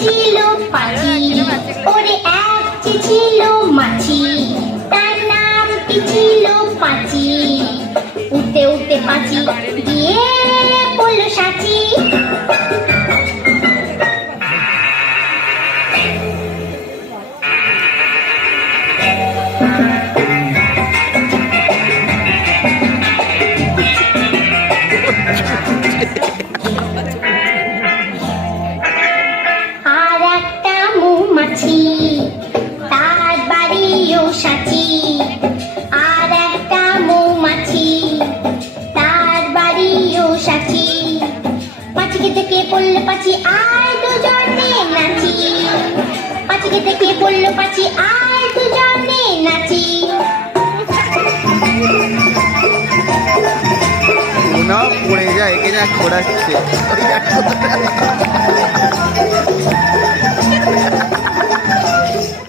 ছিল পাখি, ওরে একটি ছিল মাছি, তার নামটি ছিল পাঁচি। উঠতে উঠতে পাঁচি গিয়ে পড়ল সাঁচি। আর একটা মৌমাছি, তার বাড়িও সাঁচি। আর একটা মৌমাছি, তার বাড়িও সাঁচি। পাঁচিকে দেখে পড়ল পাঁচি, আয় দুজনে নাচি। পাঁচিকে দেখে পড়ল পাঁচি, আয় দুজনে নাচি। না পড়ে যায়, একে যা ঘোরাচ্ছে।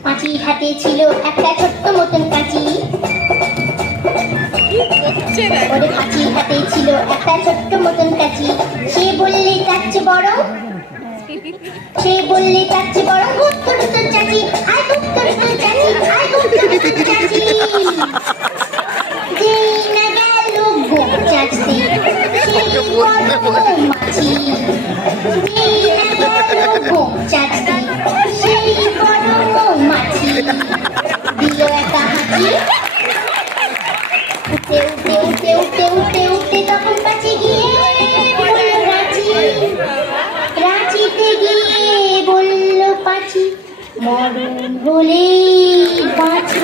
পাঁচির হাতে ছিল একটা ছোট্ট মতন কাঁচি। ওরে পাঁচির হাতে ছিল একটা ছোট্ট মতন কাঁচি। সে বললে যাচ্ছে বড়, সে বললে যাচ্ছে বড়, উত্তর উত্তর চাচি, আয় উত্তর উত্তর চাচি, আয় উত্তর উত্তর চাচি। যেই না গেল গোপ চাচতে, সেই বড় মৌমাছি। যেই না গেল গোপ চাচতে, সেই বড় মৌমাছি। দিল একটা হাঁচি, উঠতে উঠতে উঠতে উঠতে উঠতে উঠতে তখন পাঁচি গিয়ে বলল রাঁচি। রাঁচিতে গিয়ে বলল পাঁচি, মরণ হলে বাঁচি।